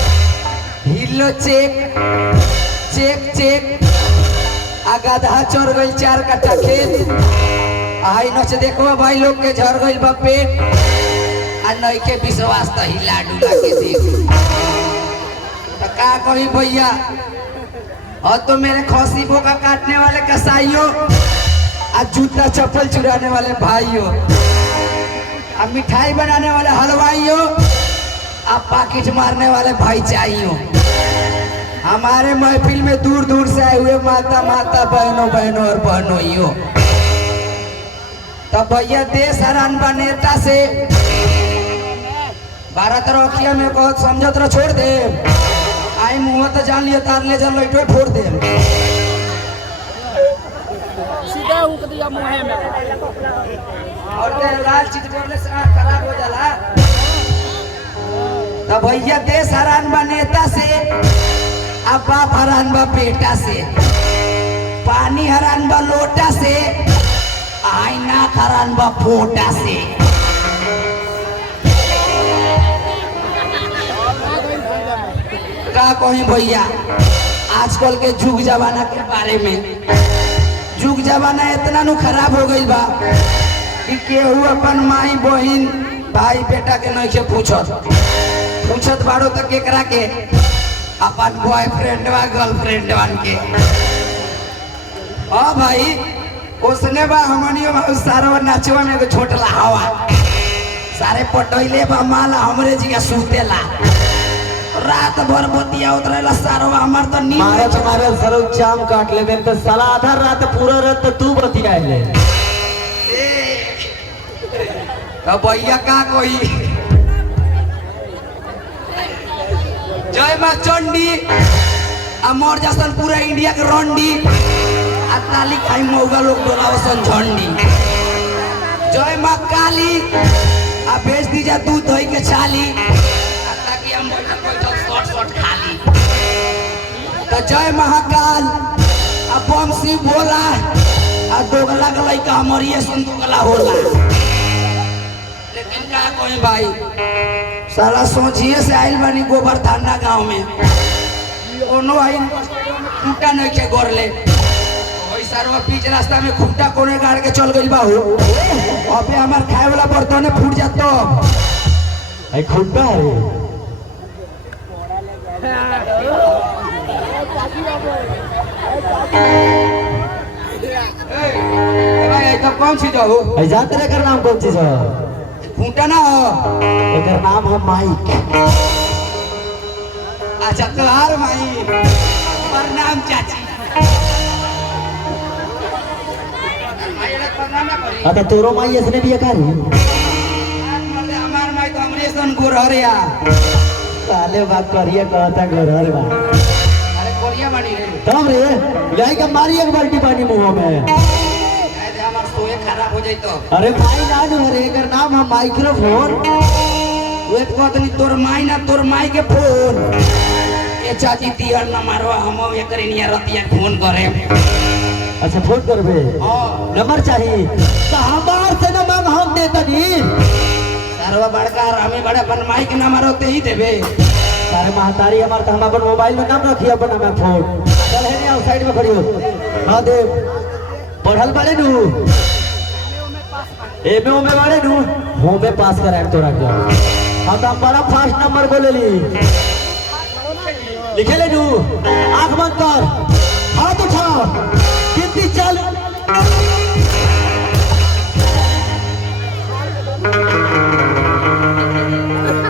हिलो check check check आगाधा चढ़ गई 4 कट्ठा खेत आई नच देखो भाई लोग के झड़ गई बा पेट आ नहीं के विश्वास तो हिला डुला के देख तो का कही भैया। और तो मेरे खौसी बोका काटने वाले कसाईयों आ जूता चप्पल चुराने वाले भाइयों आ मिठाई बनाने वाले हलवाइयों आ पाकिट मारने वाले भाईचाइयों हमारे महफिल में दूर दूर से आए हुए माता माता बहनों बहनों और बहनोइयों। तब भैया देश हरान बा नेता से भारत रखिया में बहुत समझत रह छोड़ दे आई मुँह तो जान लियो तार ले जल लइटो फोड़ दे सीधा हुक दिया मुंह में और ते लाल चीज बोलने से आँख खराब हो जाला। तब भैया देश हरान बा नेता से अब बाप हरान बा बेटा से पानी हरान बा लोटा से आईना हरान बा फोटा से। का कहीं भैया आजकल के जुग जमाना के बारे में जुग जमाना इतना नु खराब हो गई बा कि केहू अपन माई बहन भाई बेटा के नहीं के पूछत बाड़ो तो केकरा के अपन बॉयफ्रेंड वा गर्लफ्रेंड वान के। हाँ भाई उसने बा हमनियो सारा नाचवा में छोटला हवा सारे पटोइले बा माला हमरे जी सूतेला रात भर बतिया उतरेला सारो हमार तो नींद मारे तुम्हारे सरो चाम काट ले मेरे तो साला आधा रात पूरा रात तू बतिया ले तो भैया का कोई जय मां चंडी आ मोर जसन पूरा इंडिया के रंडी आ ताली खाई मौगा लोग डोलावसन झंडी। जय मां काली आ भेज दीजा दूध दही के छाली ताकि हम शॉर्ट शॉर्ट खाली। तो जय महाकाल आ बमसी बोला आ दोगला के लइका हमरिए सुन दोगला होला। लेकिन का कोई भाई साला सोचिए से आइल बनी गोबर थाना गांव में कोनो आई खूंटा नहीं के गोरले ओई सरवा बीच रास्ता में खूंटा कोने गाड़ के चल गइल बा हो अबे हमार खाए वाला बर्तन फूट जातो ए खूंटा है ए भाई तो कौन चीज हो ए जात रे कर नाम कौन चीज है खूंटा ना हो एकर नाम है माइक। अच्छा तोहार माई प्रणाम चाची अबे तोरो माई इसने भी करी हमार माई तो हमरे सन गोरहरिया साले बात करिए कहता गोरहर बा अरे कोरिया बानी रे तब रे गाय का मारी एक बाल्टी पानी मुंह में हमार सोए खराब हो जाई तो। अरे माई ना नु रे एकर नाम है माइक्रोफोन वे तो कहतनी तोर माई ना तोर माई के फोन ए चाची तिहर ना मारवा हम एकरे निया रतिया फोन करे। अच्छा फोन करबे हां नंबर चाहिए तो हमार से ना मांग हम दे तनी सरवा बड़का रामे बड़े अपन माई के नंबर होते ही देबे सारे महतारी हमार तो हम अपन मोबाइल में नाम रखिए अपन नाम फोन चल है नहीं साइड में खड़ी हो हां दे पढ़ल बड़े नु एमए में बड़े नु हो में पास कराए तोरा के हम तो बड़ा फास्ट नंबर बोलेली लिखे ले नु आंख बंद कर हाथ उठा गिनती चल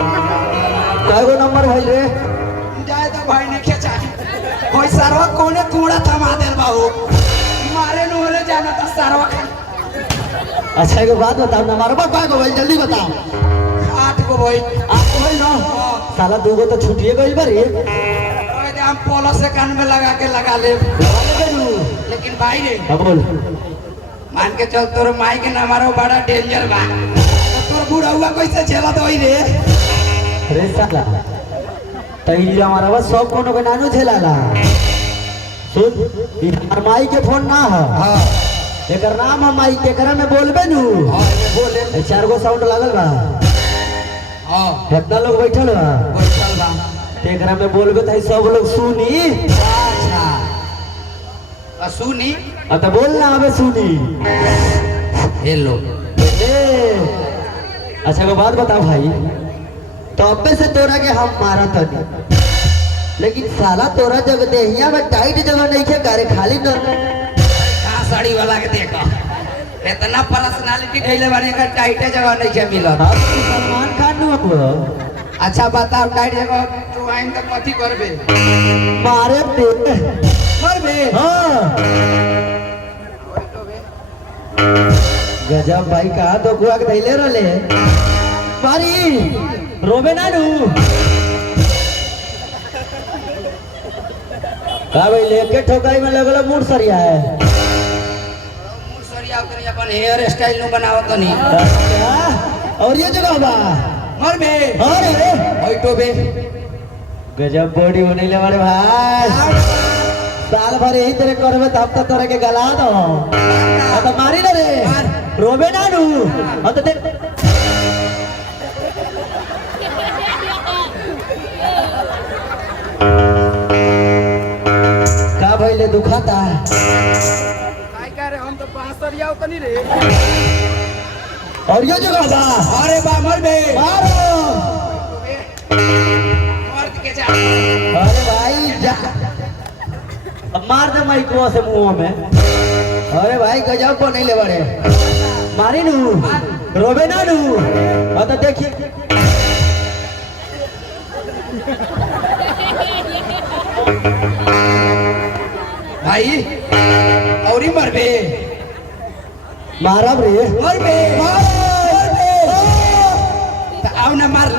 कईगो नंबर भाई रे जाए तो भाई ने क्या चाहिए कोई सरवा कोने कूड़ा थमा देल बाहू मारे नु होले जाना तो सरवा अच्छा एक बात बताओ ना हमारा बात को भाई जल्दी बताओ 8 को भाई आपको भाई ना साला दो गो तो छुटिए गई बरी हम पोलो से कान में लगा के लगा ले लेकिन भाई रे बोल मान के चल तोर माई के ना मारो बड़ा डेंजर बा तो तोर बूढ़ा हुआ कैसे झेलत होई रे रे साला तैली हमारा बस सब कोनो के नानू झेलाला सुन ई हमर माई के फोन ना है हां एकर नाम हम माई के करा में बोलबे नु हां बोले ए 4 गो साउंड लागल बा हां कितना लोग बैठल बा बैठल बा एकरा में बोलबे त सब लोग सुनी अच्छा सुनी तो बोल ना अबे सुनी हेलो अच्छा को बात बताओ भाई तो अबे से तोरा के हम मारा था लेकिन साला तोरा जगह देहिया में टाइट जगह नहीं खे करे खाली न कहाँ साड़ी वाला के देखो इतना पर्सनालिटी ढैले बारे का टाइटे जगह नहीं के मिलत सलमान खान नु अब अच्छा बताओ टाइट जगह तू आइन त कथी करबे मारे दे करबे हां गजब भाई कहा तो गुआ के धैले रहले मारी रोबे ना नु का भाई लेके ठोकाई में लगल मूड सरिया है मूड सरिया उतरी अपन हेयर स्टाइल नु बनावत नहीं और ये जगह बा मरबे अरे बैठोबे गजब बॉडी बनेले वाले भाई साल भर यही तेरे करबे तब तक तोरे के गला दो तो मारी ना रे रोबे ना नु तो देख का भइले दुखाता काय का रे हम तो बांसरिया उतनी रे और ये जगह बा अरे बा मरबे मारो मर्द के जा अरे भाई जा अब मार दे माइको से मुंह में अरे भाई गजब बनैले बड़े मारी नु रोबे ना नु तो देखी भाई औरी मरबे मारब रे मरबे मरबे त आउ ना मार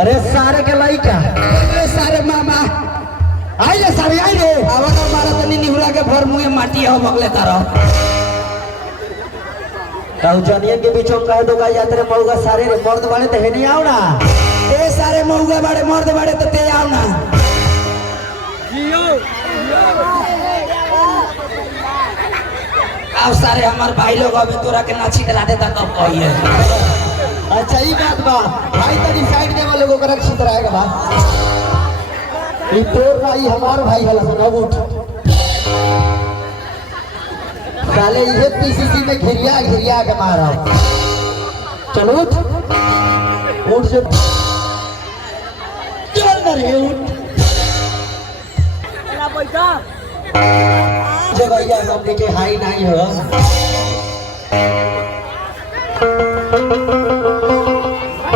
अरे सारे के लइका अरे सारे मामा आई ले सारे आई रे आवा ना मारा तनी निहुरा के भर मुंह माटी हो बगले तारो कहू जनियन के बीचों कह दो का यात्रे मौगा सारे रे मर्द वाले तो है नहीं आओ ना ए सारे मौगा बाड़े मर्द बाड़े तो ते आउ ना जियो अब सारे हमार भाई लोग अबे तोरा के नाची दिला देता तब कहिए अच्छा ही बात बा भाई तनी साइड के वाले को करक सुधराएगा बा ई तोर भाई हमार भाई हला सुना उठ साले ये पीसीसी में घिरिया घिरिया के मारा चलो उठ से चल ना रे उठ ना बैठा जगह हमने के हाई नहीं हो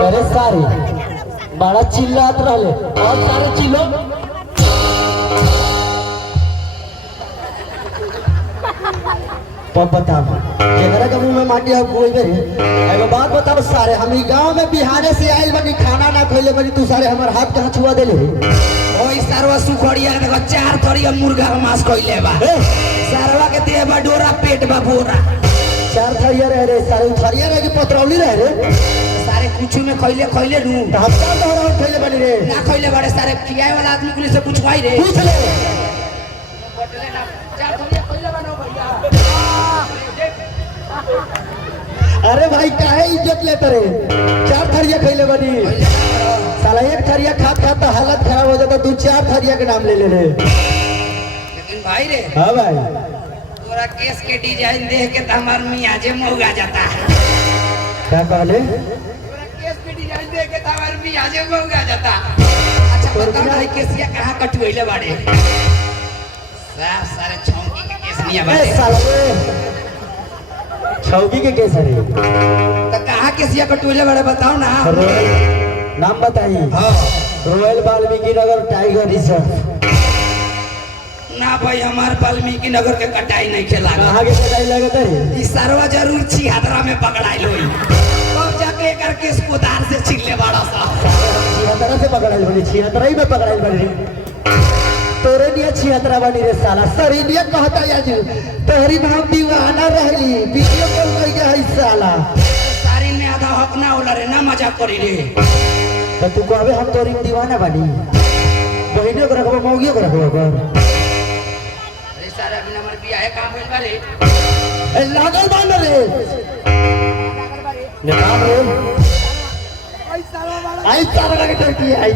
अरे सारे बड़ा चिल्लात रहले और सारे चिल्लो बताओ जगरा के मुंह में माटी है कोई बेरे एगो बात बताओ सारे हम ई गांव में बिहाने से आइल बनी खाना ना खइले बनी तू सारे हमर हाथ कहां छुआ देले ओई सरवा सुखड़िया देखो 4 थरिया मुर्गा के मांस कइले बा सरवा के देह बा डोरा पेट बा बोरा 4 थरिया रह रे सारे थरिया रह के पतरौली रह रे सारे कुछ में खइले खइले नु हम का तोहरा खइले बनी रे ना खइले बाड़े सारे खियाए वाला आदमी कुली से पूछवाई रे पूछ ले बटले ना 4 थरिया खइले बा नो भैया अरे भाई काहे इज्जत लेते रे 4 थरिया खइले बनी साला एक थरिया खात खात तो हालत खराब हो जाता तू 4 थरिया के नाम ले ले रे लेकिन भाई रे हां भाई तोरा केस के डिजाइन देख के त हमार मियाजे मौगा जाता है क्या कहले तोरा केस के डिजाइन देख के त हमार मियाजे मौगा जाता अच्छा बताओ भाई केसिया कहां कटुइले बाड़े साफ सारे छौंकी के केस निया ए बाड़े साला छौकी के केस रे त कहां केसिया कटुइले बाड़े बताओ ना रॉयल नाम बताइए हां royal Valmiki Nagar tiger reserve ना भाई हमार वाल्मीकि नगर के कटाई नहीं खेला कहाँ के कटाई लगत रे ई सरवा जरूर छिहादरा में पकड़ाइल होई तब जाके एकर केस कोदार से छीन ले बाड़ा सा 76 से पकड़ाइल बनी 76 में पकड़ाइल बनी तोरे लिए छिहत्तरा बनी रे साला सरीनिया कहता आज तोहरी भाव दीवाना रहली वीडियो कॉल करके है साला सारी में आधा हक ना होला रे ना मजाक करी रे तो तू कहबे हम तोरी में दीवाना बनी बहिनियों को रखबो मौगियों को रखबो कर अरे सारा बिना हमर बियाह काम होइल बारे ए लागल बान रे निकाल रे पैसा वाला आई सारा लगे टकी आई